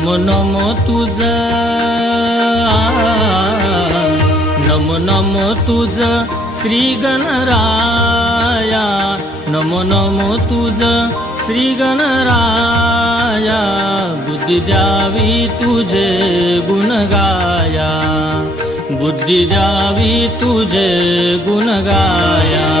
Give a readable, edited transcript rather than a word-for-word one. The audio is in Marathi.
नमो नमो तुझ, नमो नमो तुझ श्री गणराया, नमो नमो तुझ श्री गणराया, बुद्धी द्यावी तुझे गुण गाया, बुद्धी द्यावी तुझे गुण गाया.